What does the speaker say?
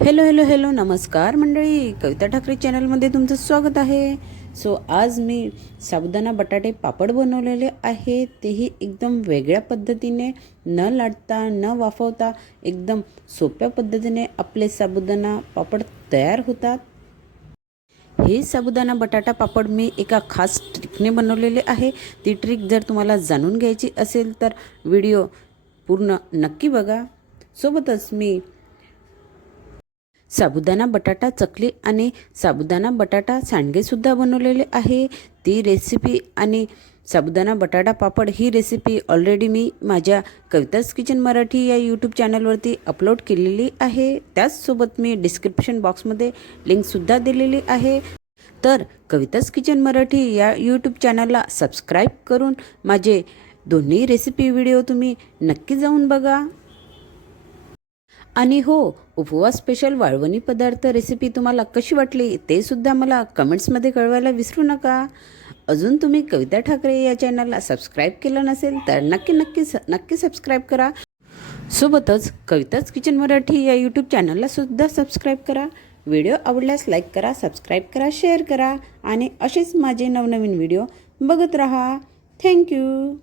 Hello hello hello नमस्कार मंडळी. कविता ठाकरे चॅनलमध्ये तुमचं स्वागत आहे. सो आज मी साबुदाणा बटाटे पापड बनवलेले आहे तेही एकदम वेगळ्या पद्धतीने न लाटता न वाफवता एकदम सोप्या पद्धतीने आपले साबुदाणा पापड तयार होतात. हे साबुदाणा बटाटा पापड मी एका खास ट्रिकने बनवलेले आहे. ती ट्रिक जर तुम्हाला जाणून घ्यायची असेल तर व्हिडिओ पूर्ण नक्की बघा. सोबतच मी साबुदाणा बटाटा चकली आणि साबुदाणा बटाटा सांडगेसुद्धा बनवलेले आहे. ती रेसिपी आणि साबुदाणा बटाटा पापड ही रेसिपी ऑलरेडी मी माझ्या कविताज किचन मराठी या यूट्यूब चॅनलवरती अपलोड केलेली आहे. त्याचसोबत मी डिस्क्रिप्शन बॉक्समध्ये लिंकसुद्धा दिलेली आहे. तर कविताज किचन मराठी या यूट्यूब चॅनलला सबस्क्राईब करून माझे दोन्ही रेसिपी व्हिडिओ तुम्ही नक्की जाऊन बघा. आणि हो उपवास स्पेशल वाळवणी पदार्थ रेसिपी तुम्हाला कशी वाटली ते सुद्धा मला कमेंट्समध्ये कळवायला विसरू नका. अजून तुम्ही कविता ठाकरे या चॅनलला सबस्क्राईब केलं नसेल तर नक्की नक्की स नक्की सबस्क्राईब करा. सोबतच कविताच किचन मराठी या यूट्यूब चॅनलला सुद्धा सबस्क्राईब करा. व्हिडिओ आवडल्यास लाईक करा सबस्क्राईब करा शेअर करा आणि असेच माझे नवनवीन व्हिडिओ बघत राहा. थँक्यू